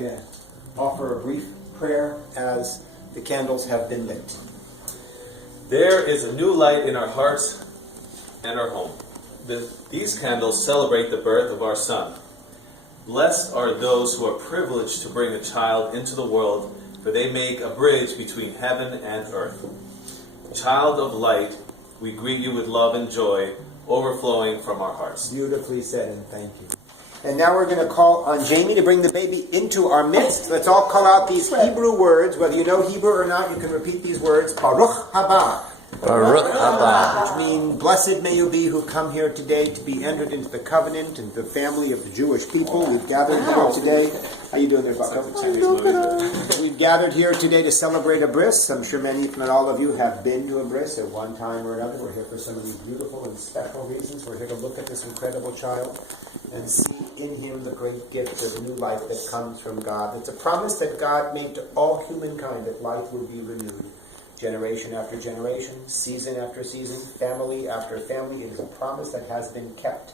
going to offer a brief prayer as the candles have been lit. There is a new light in our hearts and our home. These candles celebrate the birth of our Son. Blessed are those who are privileged to bring a child into the world, for they make a bridge between heaven and earth. Child of light, we greet you with love and joy, overflowing from our hearts. Beautifully said, and thank you. And now we're going to call on Jamie to bring the baby into our midst. Let's all call out these Hebrew words. Whether you know Hebrew or not, you can repeat these words. Baruch haba. Baruch haba. Which mean, blessed may you be who come here today to be entered into the covenant and the family of the Jewish people. We've gathered here today. How you doing there, Bucko? We've gathered here today to celebrate a bris. I'm sure many, if not all of you, have been to a bris at one time or another. We're here for some of these beautiful and special reasons. We're here to look at this incredible child and see in him the great gift of new life that comes from God. It's a promise that God made to all humankind that life would be renewed. Generation after generation, season after season, family after family. It is a promise that has been kept.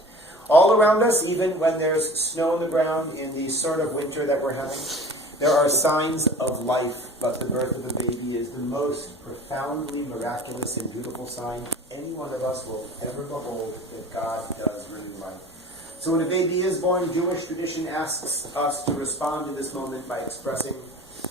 All around us, even when there's snow on the ground in the sort of winter that we're having, there are signs of life, but the birth of a baby is the most profoundly miraculous and beautiful sign any one of us will ever behold that God does renew life. So when a baby is born, Jewish tradition asks us to respond to this moment by expressing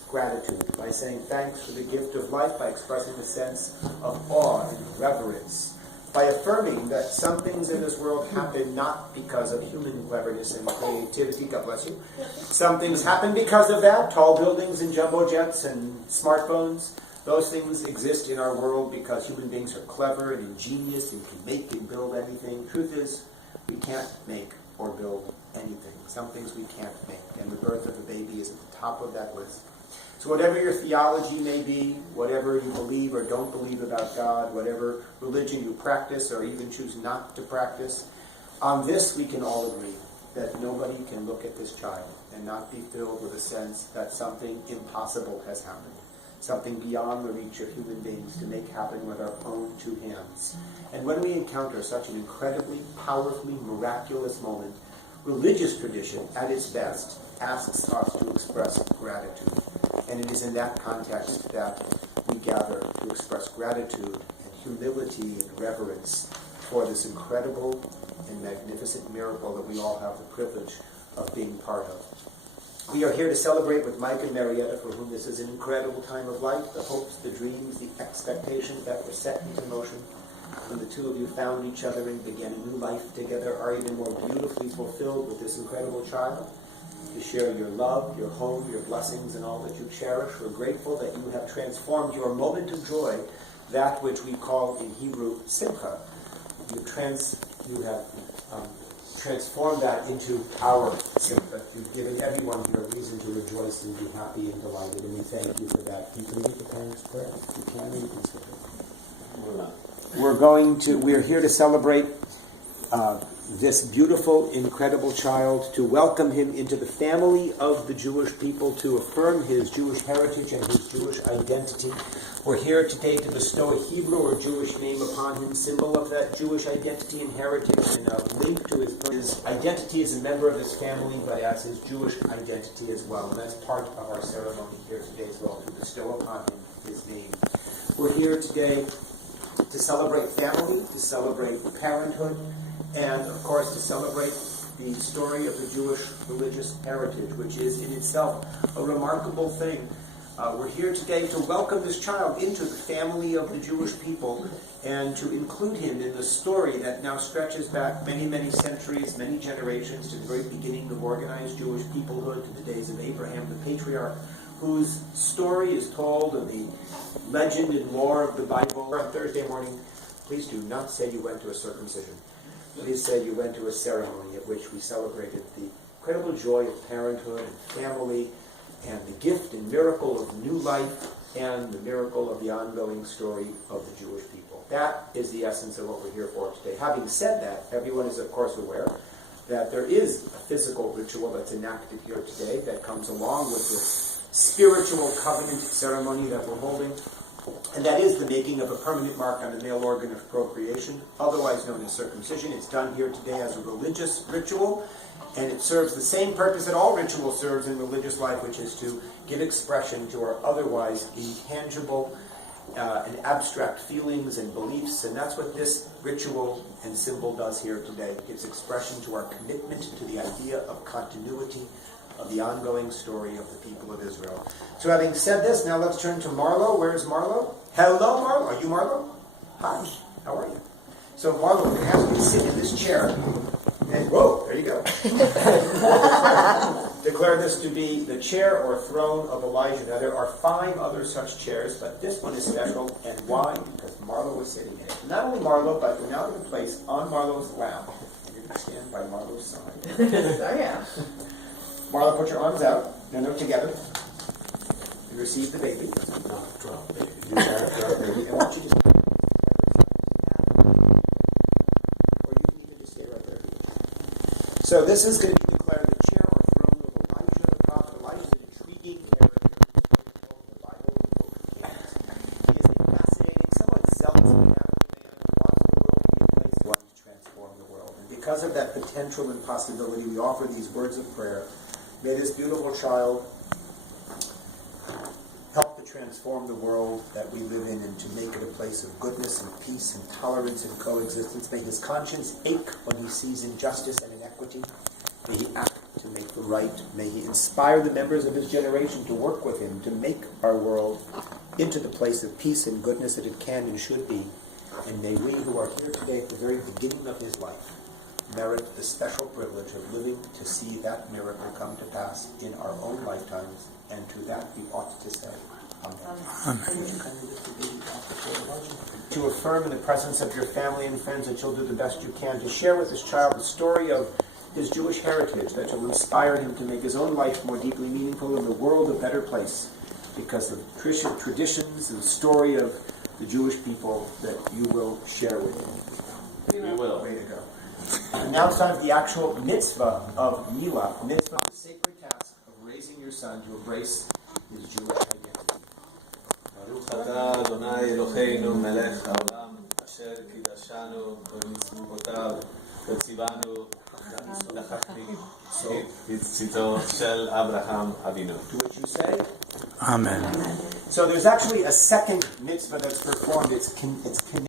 gratitude, by saying thanks for the gift of life, by expressing a sense of awe and reverence, by affirming that some things in this world happen not because of human cleverness and creativity, God bless you. Some things happen because of that, tall buildings and jumbo jets and smartphones. Those things exist in our world because human beings are clever and ingenious and can make and build anything. Truth is, we can't make or build anything. Some things we can't make, and the birth of a baby is at the top of that list. So whatever your theology may be, whatever you believe or don't believe about God, whatever religion you practice or even choose not to practice, on this we can all agree that nobody can look at this child and not be filled with a sense that something impossible has happened, something beyond the reach of human beings to make happen with our own two hands. And when we encounter such an incredibly, powerfully miraculous moment, religious tradition, at its best, asks us to express gratitude. And it is in that context that we gather to express gratitude and humility and reverence for this incredible and magnificent miracle that we all have the privilege of being part of. We are here to celebrate with Mike and Marietta, for whom this is an incredible time of life, the hopes, the dreams, the expectations that were set into motion when the two of you found each other and began a new life together are even more beautifully fulfilled with this incredible child. To share your love, your home, your blessings, and all that you cherish. We're grateful that you have transformed your moment of joy, that which we call in Hebrew simcha. You have transformed that into our simcha. You've given everyone here a reason to rejoice and be happy and delighted, and we thank you for that. You can read the parents' prayer. You can read this. We're here to celebrate this beautiful, incredible child, to welcome him into the family of the Jewish people, to affirm his Jewish heritage and his Jewish identity. We're here today to bestow a Hebrew or Jewish name upon him, symbol of that Jewish identity and heritage, and a link to his identity as a member of his family, but as his Jewish identity as well. And that's part of our ceremony here today as well, to bestow upon him his name. We're here today to celebrate family, to celebrate parenthood, and, of course, to celebrate the story of the Jewish religious heritage, which is in itself a remarkable thing. We're here today to welcome this child into the family of the Jewish people and to include him in the story that now stretches back many, many centuries, many generations, to the very beginning of organized Jewish peoplehood, to the days of Abraham the patriarch, whose story is told in the legend and lore of the Bible. On Thursday morning, please do not say you went to a circumcision. Please say you went to a ceremony at which we celebrated the incredible joy of parenthood and family and the gift and miracle of new life and the miracle of the ongoing story of the Jewish people. That is the essence of what we're here for today. Having said that, everyone is of course aware that there is a physical ritual that's enacted here today that comes along with this spiritual covenant ceremony that we're holding. And that is the making of a permanent mark on the male organ of procreation, otherwise known as circumcision. It's done here today as a religious ritual. And it serves the same purpose that all ritual serves in religious life, which is to give expression to our otherwise intangible and abstract feelings and beliefs. And that's what this ritual and symbol does here today. It gives expression to our commitment to the idea of continuity of the ongoing story of the people of Israel. So having said this, now let's turn to Marlo. Where's Marlo? Hello, Marlo. Are you Marlo? Hi. How are you? So Marlo, we're going to ask you to sit in this chair. And, whoa, there you go. Declare this to be the chair or throne of Elijah. Now, there are 5 other such chairs, but this one is special. And why? Because Marlo was sitting in it. Not only Marlo, but we're now going to place on Marlo's lap. And you're going to stand by Marlo's side. Oh, yeah. Marlo, put your arms out. And they're together. And receive the baby. Not drop, baby. You have drop baby. I want you to stand. Or you can even just stay right there. So this is going to be declared the chair or throne of Elijah the prophet. Elijah is an intriguing character in the Bible, the book of Kings. He is a fascinating, somewhat zealous and radical man who wants the world to be a place that to transform the world. And because of that potential and possibility, we offer these words of prayer. May this beautiful child help to transform the world that we live in and to make it a place of goodness and peace and tolerance and coexistence. May his conscience ache when he sees injustice and inequity. May he act to make the right. May he inspire the members of his generation to work with him to make our world into the place of peace and goodness that it can and should be. And may we who are here today at the very beginning of his life merit the special privilege of living to see that miracle come to pass in our own lifetimes, and to that we ought to say, Amen. To affirm in the presence of your family and friends that you'll do the best you can to share with this child the story of his Jewish heritage, that will inspire him to make his own life more deeply meaningful and the world a better place because of Christian traditions and the story of the Jewish people that you will share with him. We will. Way to go. And now it's time for the actual mitzvah of Milah, mitzvah, the sacred task of raising your son to embrace his Jewish identity. ברוך אתה אדוני אלוהינו מלך העולם אשר קידשנו במצוותיו וציוונו לחקתי בציצו של אברהם אבינו. To which you say, Amen. So there's actually a second mitzvah that's performed. It's